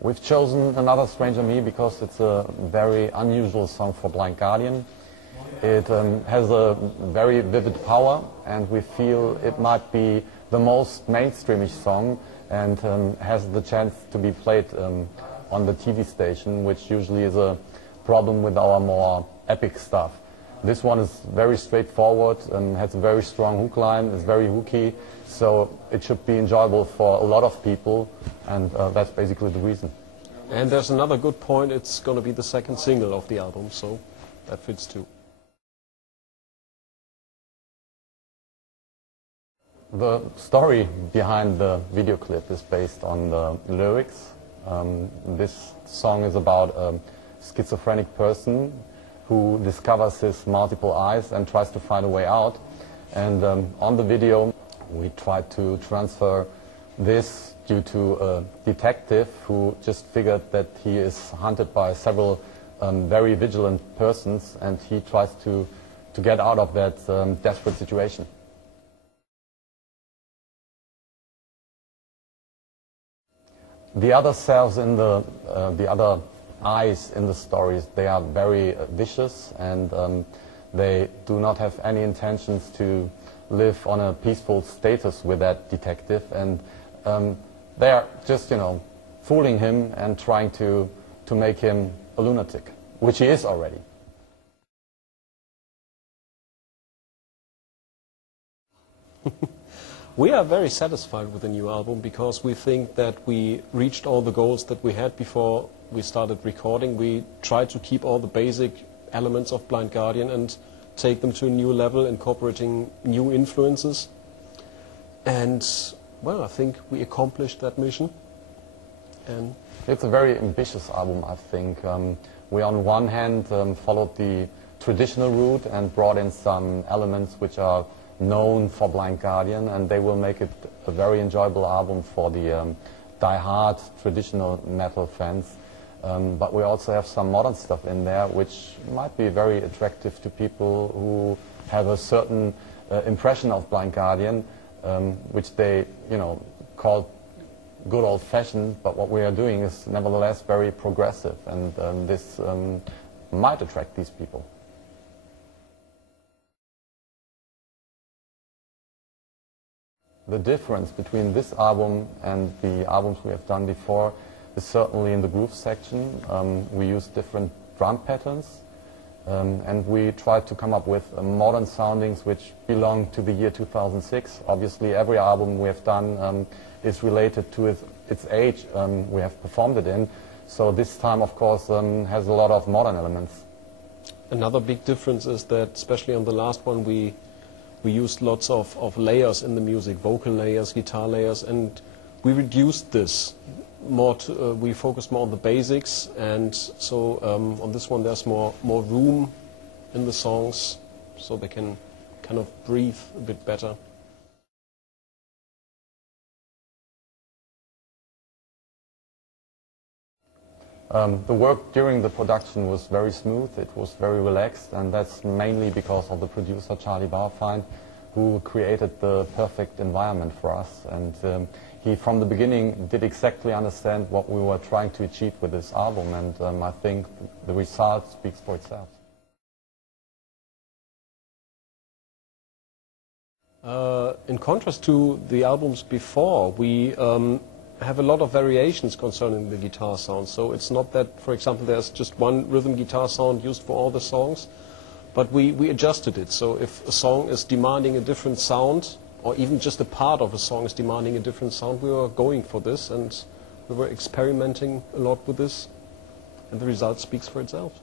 We've chosen Another Stranger Me because it's a very unusual song for Blind Guardian. It has a very vivid power, and we feel it might be the most mainstreamish song, and has the chance to be played on the TV station, which usually is a problem with our more epic stuff. This one is very straightforward and has a very strong hook line, it's very hooky, so it should be enjoyable for a lot of people, and that's basically the reason. And there's another good point, it's going to be the second single of the album, so that fits too. The story behind the video clip is based on the lyrics. This song is about a schizophrenic person who discovers his multiple eyes and tries to find a way out. And on the video we tried to transfer this due to a detective who just figured that he is hunted by several very vigilant persons, and he tries to get out of that desperate situation. The other selves in the other eyes in the stories, they are very vicious, and they do not have any intentions to live on a peaceful status with that detective, and they are just, fooling him and trying to make him a lunatic, which he is already. We are very satisfied with the new album because we think that we reached all the goals that we had before we started recording. We tried to keep all the basic elements of Blind Guardian and take them to a new level, incorporating new influences. And, well, I think we accomplished that mission. And it's a very ambitious album, I think. We on one hand followed the traditional route and brought in some elements which are known for Blind Guardian, and they will make it a very enjoyable album for the die-hard traditional metal fans. But we also have some modern stuff in there which might be very attractive to people who have a certain impression of Blind Guardian, which they, call good old-fashioned, but what we are doing is nevertheless very progressive, and this might attract these people. The difference between this album and the albums we have done before is certainly in the groove section. We use different drum patterns, and we tried to come up with modern soundings which belong to the year 2006. Obviously every album we have done is related to its age we have performed it in, so this time of course has a lot of modern elements. Another big difference is that, especially on the last one, we used lots of layers in the music, vocal layers, guitar layers, and we reduced this more to, we focused more on the basics, and so on this one there's more room in the songs, so they can kind of breathe a bit better. The work during the production was very smooth, it was very relaxed, and that's mainly because of the producer Charlie Barfind, who created the perfect environment for us, and he from the beginning did exactly understand what we were trying to achieve with this album, and I think the result speaks for itself. In contrast to the albums before, we have a lot of variations concerning the guitar sound. So it's not that, for example, there's just one rhythm guitar sound used for all the songs, but we adjusted it. So if a song is demanding a different sound, or even just a part of a song is demanding a different sound, we were going for this, and we were experimenting a lot with this, and the result speaks for itself.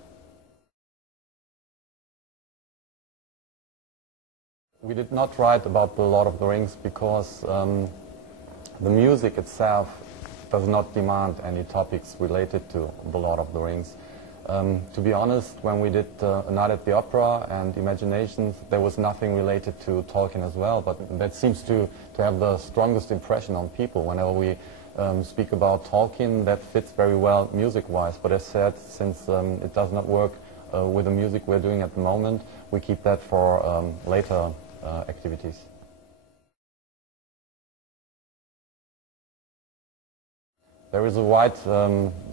We did not write about The Lord of the Rings because the music itself does not demand any topics related to The Lord of the Rings. To be honest, when we did A Night at the Opera and Imaginations, there was nothing related to Tolkien as well, but that seems to have the strongest impression on people. Whenever we speak about Tolkien, that fits very well music-wise, but as said, since it does not work with the music we're doing at the moment, we keep that for later activities. There is a wide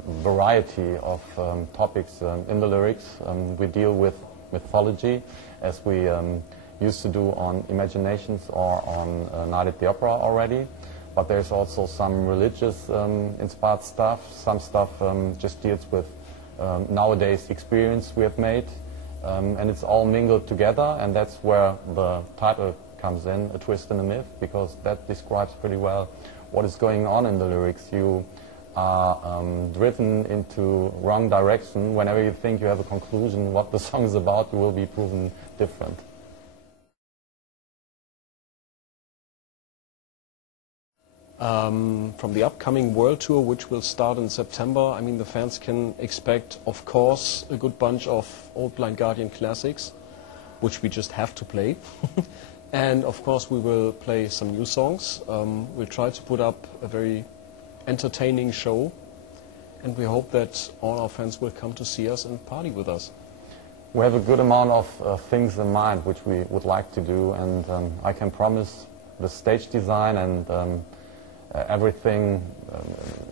variety of topics in the lyrics. We deal with mythology, as we used to do on Imaginations or on Night at the Opera already. But there's also some religious inspired stuff. Some stuff just deals with nowadays experience we have made. And it's all mingled together, and that's where the title comes in, A Twist in a Myth, because that describes pretty well what is going on in the lyrics. You are driven into wrong direction. Whenever you think you have a conclusion what the song is about, you will be proven different. From the upcoming world tour, which will start in September, I mean, the fans can expect, of course, a good bunch of old Blind Guardian classics, which we just have to play. And of course, we will play some new songs. We'll try to put up a very entertaining show, and we hope that all our fans will come to see us and party with us. We have a good amount of things in mind which we would like to do, and I can promise the stage design and everything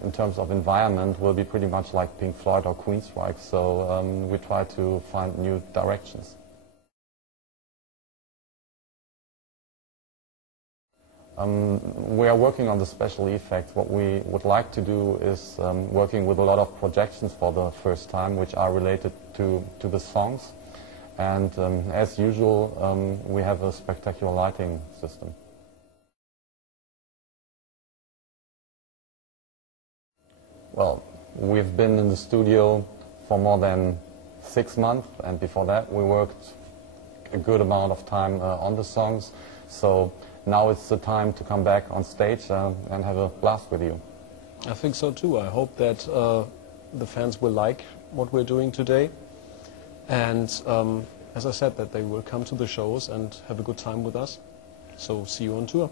in terms of environment will be pretty much like Pink Floyd or Queensryche, so we try to find new directions. We are working on the special effects. What we would like to do is working with a lot of projections for the first time, which are related to the songs. And as usual, we have a spectacular lighting system. Well, we've been in the studio for more than 6 months, and before that we worked a good amount of time on the songs. So now it's the time to come back on stage and have a blast with you. I think so too. I hope that the fans will like what we're doing today. And as I said, that they will come to the shows and have a good time with us. So see you on tour.